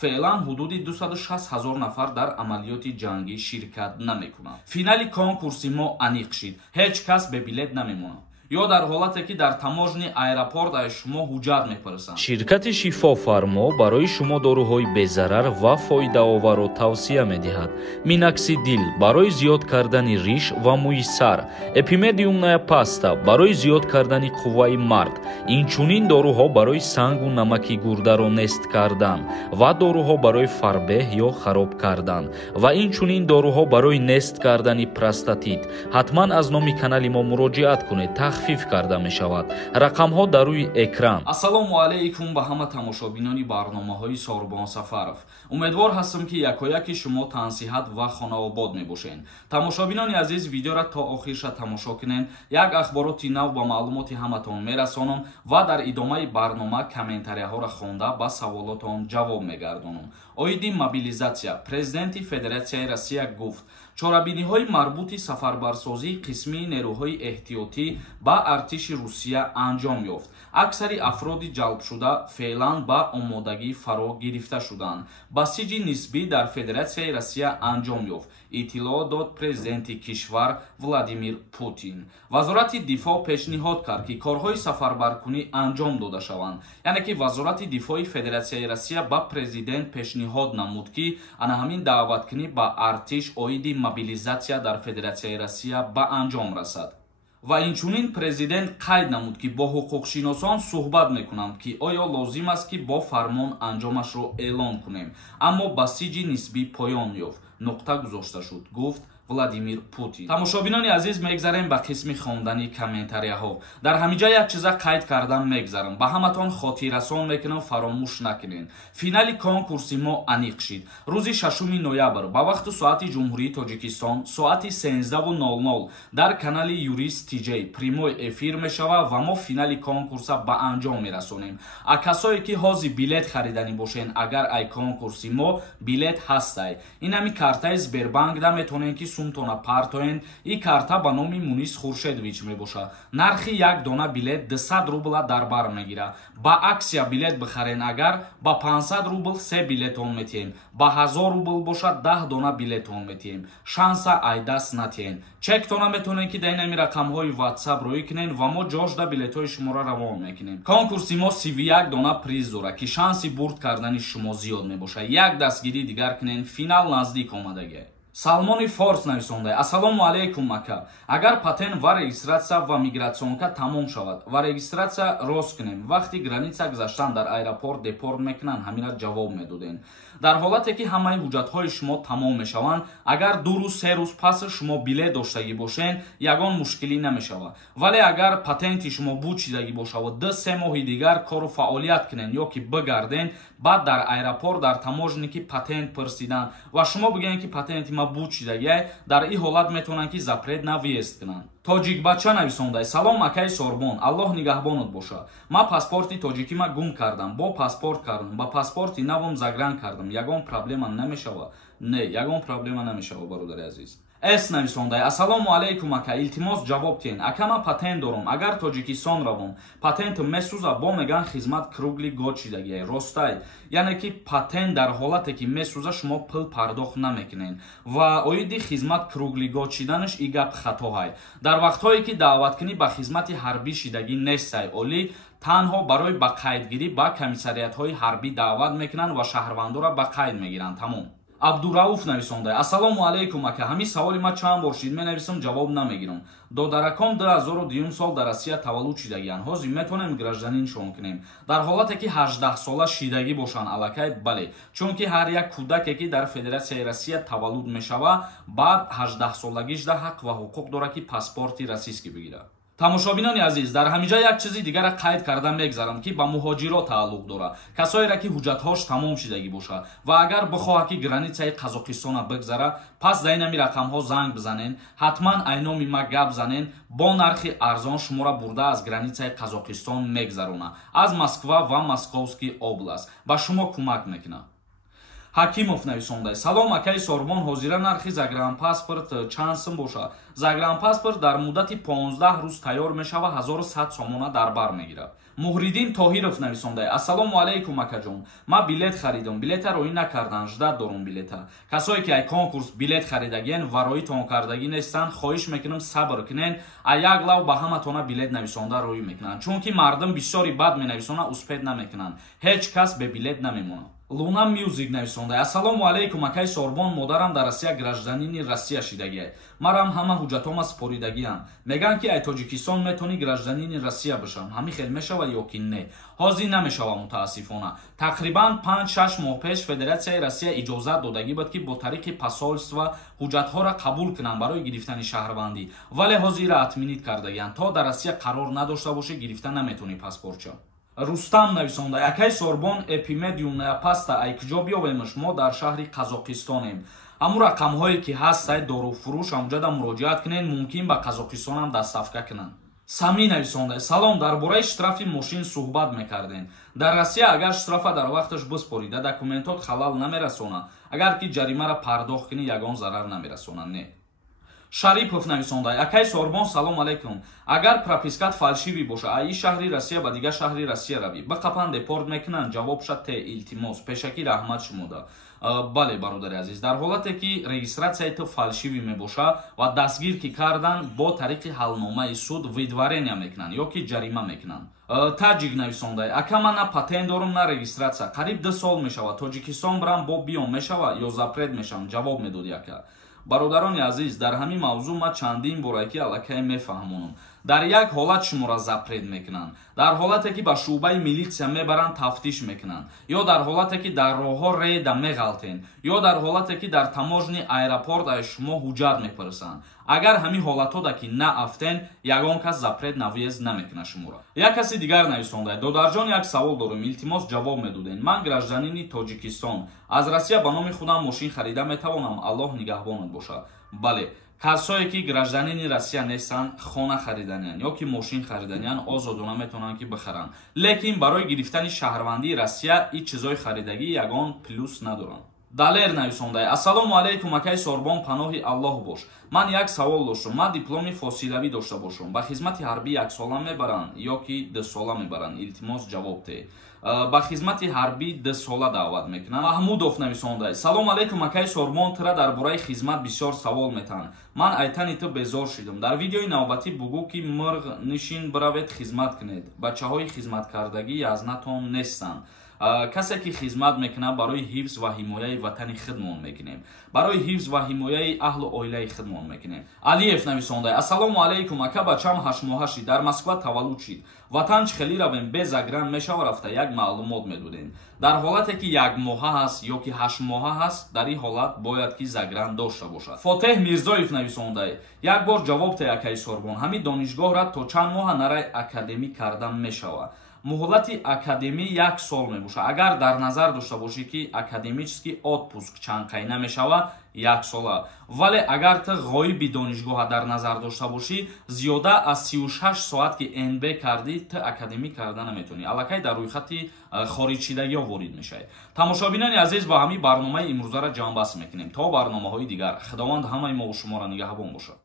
феълан ҳудуди 260 000 нафар дар амалиёти ҷангӣ ширкат намекунанд. Финали конкурси мо аниқ шид. ҳеҷ кас бе билет намемонад. ё дар ҳолате ки дар таможни аэропорт аз шумо ҳуҷҷат мепурсанд. Ширкати Шифофармо барои шумо дорӯҳои безарар ва фоидаоварро тавсия медиҳад. Миноксидил барои зиёд кардани риш ва мӯи сар, эпимедиумная паста барои зиёд кардани қувваи мард, инчунин дорӯҳо барои сангу намаки гурдаро нест кардан ва дорӯҳо барои фарбеҳ ё хароб кардан ва инчунин дорӯҳо барои нест кардани простатит. ҳатман аз номи канали мо муроҷиат кунед. تخفیف کرده می شود. رقم ها در روی اکران. السلام علیکم به همه تماشابینان برنامه های ساربان سفرов. امیدوار هستم که یکایک شما تنصیحت و خانواباد می باشین. تماشابینان عزیز ویدیو را تا آخرش تماشا کنین. یک اخبارات نو و معلومات همتون میرسانم و در ادامه برنامه کامنتاری ها را خوانده با سوالاتون جواب میگردونم. اویدی موبیلیزاسیا پرزیدنت فدراسیای روسیه گفت چارابینی‌های مربوط سفربرسازی قسمی نیروهای احتیاطی با ارتش روسیه انجام یافت. اکثر افراد جلب شده فعلا با آمادگی فرا گرفته شدند. بسیج نسبی در فدراسیای روسیه انجام یافت. اطلاع داد پرزیدنت کشور ولادیمیر پوتین. وزارت دفاع پیشنهاد کرد که کارهای سفربرکنی انجام داده شوند. یعنی که وزارت دفاع فدراسیای روسیه با پرزیدنت پیشنهاد نمود که آن همین دعوت کنی با ارتش اویدی موبیلیزاسیا در فدراسیای روسیه با انجام رسد. و اینچنین پرزیدنت قید نمود که با حقوقشناسان صحبت میکنند که آیا لازم است که با فرمان انجامش رو اعلان کنیم، اما بسیج نسبی پایان یافت. نقطه گذاشته شد، گفت ولادیمیر پوتین. тамошобинони азиз мегзарем ба қисми хондани комментарияҳо. дар ҳамиҷа як чиза қайд кардан мегзарам. ба ҳаматон хотиррасон мекунам фаромӯш накунед. финали конкурси мо аниқ шид. рӯзи 6 ноябр ба вақту соати ҷумҳурии тоҷикистон соати 13:00 дар канали юрист тиҷей прямой эфир мешавад ва мо финали конкурса ба анҷом мерасонем. а касое ки ҳозир билет харидани бошен, агар ай конкурси мо билет ҳастай, ин ҳами картаи Сбербанк да метавонед ки сумтона партоен. и карта ба номи Мунис Хуршедович мебошад. нархи як дона билет 200 рубла дар бар мегирад. ба аксия билет бихарен, агар ба 500 рубл 3 билетон метиҳем, ба 1000 рубл бошад 10 дона билетон метиҳем. шанса айдаст натиҳен. чектона метавонед ки дар ин рақамҳои WhatsApp рӯй кунед ва мо ҷошда билетҳои шуморо равон мекунем. конкурси мо 31 дона приз дорад ки шанси бурд кардани шумо зиёд мебошад. як дастгирӣ дигар кунед. финал наздик омадагист. салмони форс нависонда: ассалому алайкум мака. агар патент ва регистратсия ва мигратсионка тамом шавад ва регистратсия рост кунем, вақти граница гузаштан дар аэропорт депорт мекунанд, ҳамина ҷавоб медодем. дар ҳолате ки ҳамаи ҳуҷҷатҳои шумо тамом мешаванд, агар 2 рӯз 3 рӯз пас шумо билет доштагӣ бошен, ягон мушкилӣ намешавад. вале агар патенти шумо буд шидагӣ бошавад, 2-3 моҳи дигар кору фаъолият кунен ё ки бигарден, баъд дар аэропорт дар таможни ки патент пурсидан ва шумо бигӯед ки патенти ма буд шидагӣ, дар ин ҳолат метавонанд ки запрет на въезд кунанд. тоҷикбача нависонда: салом акаи Сорбон, аллоҳ нигаҳбонат бошад. ман паспорти тоҷикима гум кардам, бо паспорт кардам, ба паспорти навам загран кардам. ягон проблема намешавад? не, ягон проблема намешавад бародари азиз. эс нависонда: ассалому алайкум ака, илтимос ҷавоб тиҳен. ака ман патент дорам, агар тоҷикистон равам, патентам месӯза, бо меган хизмат кругли год шидагӣ. ростай? яъне ки патент дар ҳолате ки месӯза шумо пул пардохт намекунед ва оиди хизмат кругли год шиданаш и гап хатоҳай. дар вақтҳое ки даъваткунӣ ба хизмати ҳарбӣ шидагӣ нестай, олӣ танҳо барои ба қайдгирӣ ба комиссариятҳои ҳарбӣ даъват мекунанд ва шаҳрвандоро ба қайд мегиранд. тамом. абдурауф нависонда: ассалому алайкум ака, ҳамин саволи ма чанд бор шид менависам, ҷавоб намегирам. додаракон 2002 сол дар Россия таваллуд шидагиянд. ҳозир метавонем гражданиншон кунем. дар ҳолате ки 18 сола шидагӣ бошанд, аллакай бале, чунки ҳар як кӯдаке ки дар Федерасияи Россия таваллуд мешавад, баъд 18 солагишда ҳақ ва ҳуқуқ дорад ки паспорти российский бигирад. тамошобинони азиз, дар ҳамиҷа як чизи дигара қайд карда мегзарам ки ба муҳоҷиро тааллуқ дорад. касоеро ки ҳуҷҷатҳош тамом шидагӣ бошад ва агар бихоҳад ки границаи қазоқистона бигзара, пас дар инами рақамҳо занг бизанен, ҳатман айноми ма гап занен, бо нархи арзон шуморо бурда аз границаи қазоқистон мегзарона, аз Москва ва Московский област. ба шумо кӯмак мекунад. ҳакимов нависонда: салом акаи Сорбон, ҳозира нархи загранпаспорт чанд сум бошад? загранпаспорт дар муддати 15 рӯз тайёр мешавад, 1100 сомона дар бар мегирад. Муҳриддин Тоҳиров нависонда: Ассалому алайкум акаҷон, ман билет харидам, билета роӣ накардан, ждат дорум билета. Касое ки ай конкурс билет харидагиен ва роитон кардагӣ нестанд, хоҳиш мекунам сабр кунен, а як лав ба ҳаматона билет нависонда роӣ мекунанд. Чунки мардум бисёри бад менависонанд, успед намекунанд. Ҳеҷ кас бе билет намемонад. Луна Мюзик нависонда: Ассалому алайкум акаи Сорбон, модарам дар Россия гражданини Россия шидагиаст. Марам ҳама ҳуҷҷатома споридагиам. Мегӯянд ки ай Тоҷикистон метавонӣ гражданини Россия бошам. Ҳамин хел мешавад ё ки не? Ҳозир намешавад мутаассифона. Тақрибан 5-6 моҳ пеш Федератсияи Россия иҷозат додагӣ буд ки бо тариқи посольства ҳуҷҷатҳоро қабул кунанд барои гирифтани шаҳрвандӣ. Вале ҳозир атминид кардагианд. То дар Россия қарор надошта бошӣ, гирифта наметавонӣ паспортча. Рустам нависонда: Акай Сорбон, эпимедиумная паста ай куҷо биёбемаш? Мо дар шаҳри Қазоқистонем. Ҳамун рақамҳое ки ҳаст сайт дорухфурӯш ҳамҷода муроҷиат кунед, мумкин ба Қазоқистонам дастсафка кунанд. Сами нависонда: Салом, дар бораи штрафи мошин суҳбат мекардем. Дар Россия агар штрафа дар вақташ биспорида, документот халал намерасонад. Агар ки ҷаримаро пардохт кунӣ, ягон зарар намерасонад. Не. Шарипов нависонда: Акай Сорбон, салом алейкум. Агар пропискат фалшиви боша, аи шаҳри Россия ба дигар шаҳри Россия равӣ, биқапан депорт мекунанд, ҷавоб шад те илтимос, пешакӣ раҳмат шумода. Бале бародари азиз, дар ҳолате ки регистратсияи ту фалшиви мебоша ва дастгир ки кардан, бо тариқи ҳалномаи суд видварения мекунанд ё ки ҷарима мекунанд. Таҷик нависонда: Ака ман на патент дорум, на регистратсия. Қариб 2 сол мешавад. Тоҷикистон бирам, бо биём мешавад ё запрет мешавам? Ҷавоб медод яка. Бародарони азиз, дар ҳамин мавзӯъ ма чандин бораки аллакай мефаҳмонам. Дар як ҳолат шуморо запрет мекунанд, дар ҳолате ки ба шуъбаи милитсия мебаранд, тафтиш мекунанд, ё дар ҳолате ки дар роҳҳо рейда меғалтен, ё дар ҳолате ки дар таможни аэропорт аз шумо ҳуҷҷат мепурсанд. Агар ҳамин ҳолатода ки наафтен, ягон кас запрет навъез намекунад шуморо. Як каси дигар нависонда: Додарҷон, як савол дорам, илтимос ҷавоб медоден. Ман гражданини Тоҷикистон, аз Россия ба номи худам мошин харида метавонам? Аллоҳ нигаҳбонат бошад. Бале, касое ки гражданини Россия нестанд, хона хариданян ё ки мошин хариданян, озодона метавонанд ки бихаранд. Лекин барои гирифтани шаҳрвандии Россия ин чизои харидагӣ ягон плюс надоранд. Далер нависонда: Ассалому алейкум акай Сорбон, паноҳи Аллоҳ бош. Ман як савол доштам. Ман дипломи фосилавӣ дошта бошам. Ба хизмати ҳарбӣ 1 сола мебаранд ё ки 2 сола мебаранд? Илтимос ҷавоб де. Ба хизмати ҳарбӣ 2 сола даъват мекунанд. Маҳмудов нависонда: Салом алейкум акай Сорбон, тира дар бораи хизмат бисёр савол метаҳанд. Ман айтани ту безор шидам. Дар видеои навбатӣ бугӯ ки мурғ нишин биравед хизмат кунед. Бачаҳои хизматкардагӣ язнатон нестанд. Касе ки хизмат мекунад барои ҳифз ва ҳимояи ватани худмон мекунем. Барои ҳифз ва ҳимояи аҳлу оилаи худмон мекунем. Алиев нависонда: Ассалому алейкум ака, бачам 8 моҳа шид, дар Москва таваллуд шид. Ватан чӣ хели равем? Без загран мешава рафта? Як маълумот медодем. Дар ҳолате ки 1 моҳа ҳаст ё ки 8 моҳа ҳаст, дар ин ҳолат бояд ки загран дошта бошад. Фотеҳ Мирзоев нависонда: Як бор ҷавоб те акаи Сорбон, ҳамин донишгоҳро то чанд моҳа нарай академӣ кардан мешавад? Муҳлати академӣ 1 сол мебошад. Агар дар назар дошта бошӣ ки академический отпуск чандқай намешавад, 1 сола. Вале агар ту ғоиби донишгоҳа дар назар дошта бошӣ, зиёда аз 36 соат ки НБ кардӣ, ту академӣ карда наметавонӣ. Аллакай дар рӯйхати хориҷшидагиҳо ворид мешавед. Тамошобинони азиз, ба ҳамин барномаи имрӯзаро ҷамъбаст мекунем. То барномаҳои дигар. Худованд ҳамаи мо ва шуморо нигаҳбон бошад.